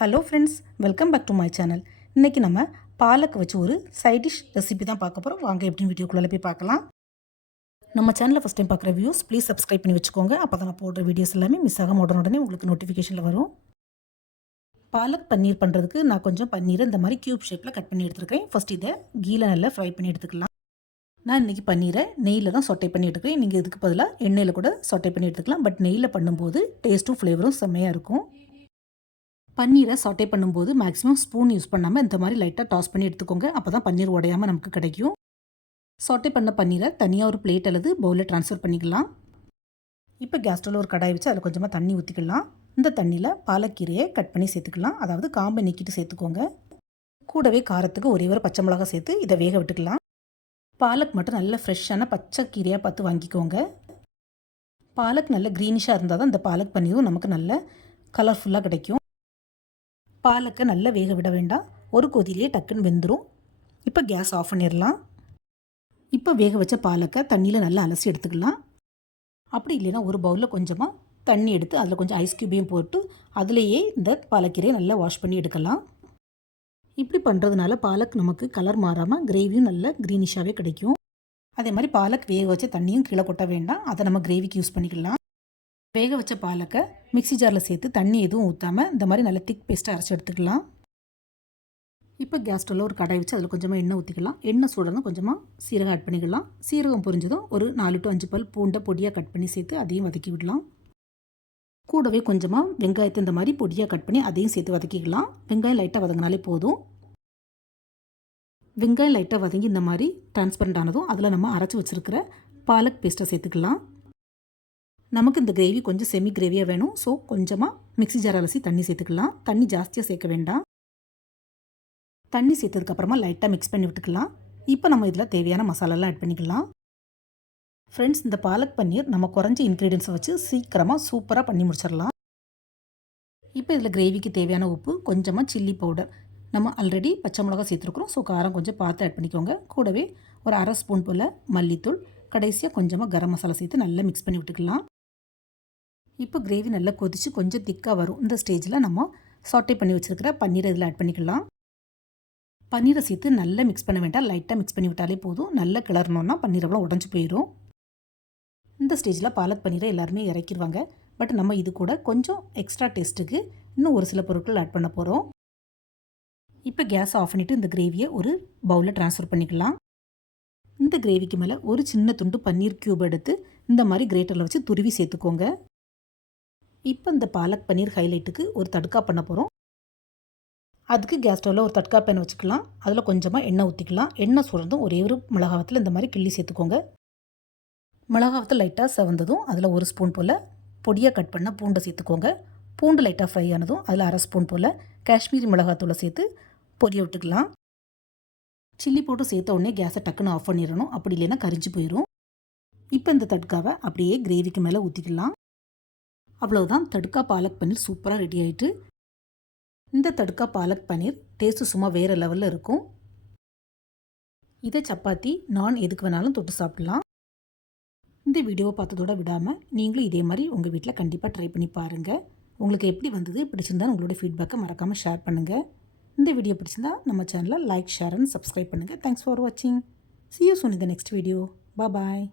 Hello friends, welcome back to my channel. இன்றைக்கி நம்ம பாலக் வச்சு ஒரு சைட் டிஷ் ரெசிபி தான் பார்க்க போகிறோம். வாங்க எப்படின்னு வீடியோக்குள்ளே போய் பார்க்கலாம். நம்ம சேனலில் ஃபஸ்ட் டைம் பார்க்குற வியூஸ் ப்ளீஸ் சப்ஸ்கிரைப் பண்ணி வச்சுக்கோங்க. அப்போ தான் நான் போடுற வீடியோஸ் எல்லாமே மிஸ் ஆகாம உடனே உங்களுக்கு நோட்டிஃபிகேஷனில் வரும். பாலக் பன்னீர் பண்ணுறதுக்கு நான் கொஞ்சம் பன்னீரை இந்த மாதிரி க்யூப் ஷேப்பில் கட் பண்ணி எடுத்துருக்கேன். ஃபஸ்ட் இதை கீழே நல்லா ஃப்ரை பண்ணி எடுத்துக்கலாம். நான் இன்றைக்கி பன்னீரை நெய்யில் தான் சொட்டை பண்ணி எடுத்துக்கிறேன். நீங்கள் இதுக்கு பதிலாக எண்ணெயில் கூட சொட்டை பண்ணி எடுத்துக்கலாம். பட் நெய்யில் பண்ணும்போது டேஸ்ட்டும் ஃப்ளேவரும் செம்மையாக இருக்கும். பன்னீரை சாட்டே பண்ணும்போது மேக்ஸிமம் ஸ்பூன் யூஸ் பண்ணாமல் இந்த மாதிரி லைட்டாக டாஸ் பண்ணி எடுத்துக்கோங்க. அப்போ தான் பன்னீர் உடையாமல் நமக்கு கிடைக்கும். சாட்டே பண்ண பன்னீரை தனியாக ஒரு பிளேட் அல்லது பவுலில் ட்ரான்ஸ்ஃபர் பண்ணிக்கலாம். இப்போ கேஸ் ஸ்டவ்வில் ஒரு கடாய் வச்சு அதில் கொஞ்சமாக தண்ணி ஊற்றிக்கலாம். இந்த தண்ணியில் பாலக்கீரையை கட் பண்ணி சேர்த்துக்கலாம். அதாவது காம்பை நீக்கிட்டு சேர்த்துக்கோங்க. கூடவே காரத்துக்கு ஒரே ஒரு பச்சை மிளகா சேர்த்து இதை வேக விட்டுக்கலாம். பாலக் மட்டும் நல்ல ஃப்ரெஷ்ஷான பச்சை கீரையாக பார்த்து வாங்கிக்கோங்க. பாலக் நல்ல க்ரீனிஷாக இருந்தால் தான் இந்த பாலக் பன்னீரும் நமக்கு நல்ல கலர்ஃபுல்லாக கிடைக்கும். பாலக்கை நல்லா வேக விட வேண்டாம். ஒரு கொதியிலே டக்குன்னு வெந்துடும். இப்போ கேஸ் ஆஃப் பண்ணிடலாம். இப்போ வேக வச்ச பாலக்கை தண்ணியில் நல்லா அலசி எடுத்துக்கலாம். அப்படி இல்லைன்னா ஒரு பவுலில் கொஞ்சமாக தண்ணி எடுத்து அதில் கொஞ்சம் ஐஸ் க்யூபையும் போட்டு அதுலேயே இந்த பாலக்கீரையை நல்லா வாஷ் பண்ணி எடுக்கலாம். இப்படி பண்ணுறதுனால பாலக் நமக்கு கலர் மாறாமல் கிரேவியும் நல்ல க்ரீனிஷாகவே கிடைக்கும். அதே மாதிரி பாலக் வேக வச்ச தண்ணியும் கீழே கொட்ட வேண்டாம். அதை நம்ம கிரேவிக்கு யூஸ் பண்ணிக்கலாம். வேக வச்ச பாலக்கை மிக்ஸி ஜாரில் சேர்த்து தண்ணி எதுவும் ஊற்றாமல் இந்த மாதிரி நல்ல திக் பேஸ்ட்டாக அரைச்சி எடுத்துக்கலாம். இப்போ கேஸ் ஸ்டவ்வில் ஒரு கடாய் வச்சு அதில் கொஞ்சமாக எண்ணெய் ஊற்றிக்கலாம். எண்ணெய் சூடானதும் கொஞ்சமாக சீரகம் ஆட் பண்ணிக்கலாம். சீரகம் பொரிஞ்சதும் ஒரு 4 to 5 பல் பூண்டை பொடியாக கட் பண்ணி சேர்த்து அதையும் வதக்கி விடலாம். கூடவே கொஞ்சமாக வெங்காயத்தை இந்த மாதிரி பொடியாக கட் பண்ணி அதையும் சேர்த்து வதக்கிக்கலாம். வெங்காயம் லைட்டாக வதங்கினாலே போதும். வெங்காயம் லைட்டாக வதங்கி இந்த மாதிரி டிரான்ஸ்பரண்ட் ஆனதும் அதில் நம்ம அரைச்சி வச்சுருக்கிற பாலக் பேஸ்ட்டை சேர்த்துக்கலாம். நமக்கு இந்த கிரேவி கொஞ்சம் செமி கிரேவியாக வேணும். ஸோ கொஞ்சமாக மிக்ஸி ஜார் அலசி தண்ணி சேர்த்துக்கலாம். தண்ணி ஜாஸ்தியாக சேர்க்க வேண்டாம். தண்ணி சேர்த்ததுக்கப்புறமா லைட்டாக மிக்ஸ் பண்ணி விட்டுக்கலாம். இப்போ நம்ம இதில் தேவையான மசாலாலாம் ஆட் பண்ணிக்கலாம். ஃப்ரெண்ட்ஸ், இந்த பாலக் பன்னீர் நம்ம குறைஞ்ச இன்க்ரீடியன்ஸை வச்சு சீக்கிரமாக சூப்பராக பண்ணி முடிச்சிடலாம். இப்போ இதில் கிரேவிக்கு தேவையான உப்பு, கொஞ்சமாக சில்லி பவுடர், நம்ம ஆல்ரெடி பச்சை மிளகா சேர்த்துருக்குறோம். ஸோ காரம் கொஞ்சம் பார்த்து ஆட் பண்ணிக்கோங்க. கூடவே ஒரு 1/2 ஸ்பூன் போல் மல்லித்தூள், கடைசியாக கொஞ்சமாக கரம் மசாலா சேர்த்து நல்லா மிக்ஸ் பண்ணி விட்டுக்கலாம். இப்போ கிரேவி நல்லா கொதித்து கொஞ்சம் திக்காக வரும். இந்த ஸ்டேஜில் நம்ம சாட்டே பண்ணி வச்சுருக்கிற பன்னீரை இதில் ஆட் பண்ணிக்கலாம். பன்னீரை சேர்த்து நல்லா மிக்ஸ் பண்ண வேண்டாம். லைட்டாக மிக்ஸ் பண்ணி விட்டாலே போதும். நல்லா கிளறணுன்னா பன்னீர் அவ்வளோ உடஞ்சி போயிடும். இந்த ஸ்டேஜில் பாலக் பன்னீரை எல்லாருமே இறக்கிடுவாங்க. பட் நம்ம இது கூட கொஞ்சம் எக்ஸ்ட்ரா டேஸ்ட்டுக்கு இன்னும் ஒரு சில பொருட்கள் ஆட் பண்ண போகிறோம். இப்போ கேஸ் ஆஃப் பண்ணிவிட்டு இந்த கிரேவியை ஒரு பவுலில் ட்ரான்ஸ்ஃபர் பண்ணிக்கலாம். இந்த கிரேவிக்கு மேலே ஒரு சின்ன துண்டு பன்னீர் க்யூப் எடுத்து இந்த மாதிரி கிரேட்டரில் வச்சு துருவி சேர்த்துக்கோங்க. இப்போ இந்த பாலக் பன்னீர் ஹைலைட்டுக்கு ஒரு தடுக்கா பண்ண போகிறோம். அதுக்கு கேஸ் ஸ்டவ்வில் ஒரு தடுக்கா பேன் வச்சுக்கலாம். அதில் கொஞ்சமாக எண்ணெய் ஊற்றிக்கலாம். எண்ணெய் சுரந்தும் ஒரே ஒரு மிளகாவத்தில் இந்த மாதிரி கிள்ளி சேர்த்துக்கோங்க. மிளகாவத்தில் லைட்டாக செவந்ததும் அதில் 1 ஸ்பூன் போல் பொடியாக கட் பண்ண பூண்டை சேர்த்துக்கோங்க. பூண்டு லைட்டாக ஃப்ரை ஆனதும் அதில் 1/2 ஸ்பூன் போல் காஷ்மீரி மிளகாத்தூளை சேர்த்து பொரிய விட்டுக்கலாம். சில்லி போட்டு சேர்த்த உடனே கேஸை டக்குன்னு ஆஃப் பண்ணிடணும். அப்படி இல்லைன்னா கரிஞ்சு போயிடும். இப்போ இந்த தடுக்காவை அப்படியே கிரேவிக்கு மேலே ஊற்றிக்கலாம். அவ்வளோதான், தடுக்கா பாலக் பன்னீர் சூப்பராக ரெடி ஆகிட்டு. இந்த தடுக்கா பாலக் பன்னீர் டேஸ்ட்டு சும்மா வேறு லெவலில் இருக்கும். இதை சப்பாத்தி, நான் எதுக்கு வேணாலும் தொட்டு சாப்பிட்லாம். இந்த வீடியோவை பார்த்ததோட விடாமல் நீங்களும் இதே மாதிரி உங்கள் வீட்டில் கண்டிப்பாக ட்ரை பண்ணி பாருங்கள். உங்களுக்கு எப்படி வந்தது, பிடிச்சிருந்தா உங்களோட ஃபீட்பேக்கை மறக்காமல் ஷேர் பண்ணுங்கள். இந்த வீடியோ பிடிச்சிருந்தா நம்ம சேனலை லைக், ஷேர் அண்ட் சப்ஸ்கிரைப் பண்ணுங்கள். தேங்க்ஸ் ஃபார் வாட்சிங். See you soon in the next video. Bye bye.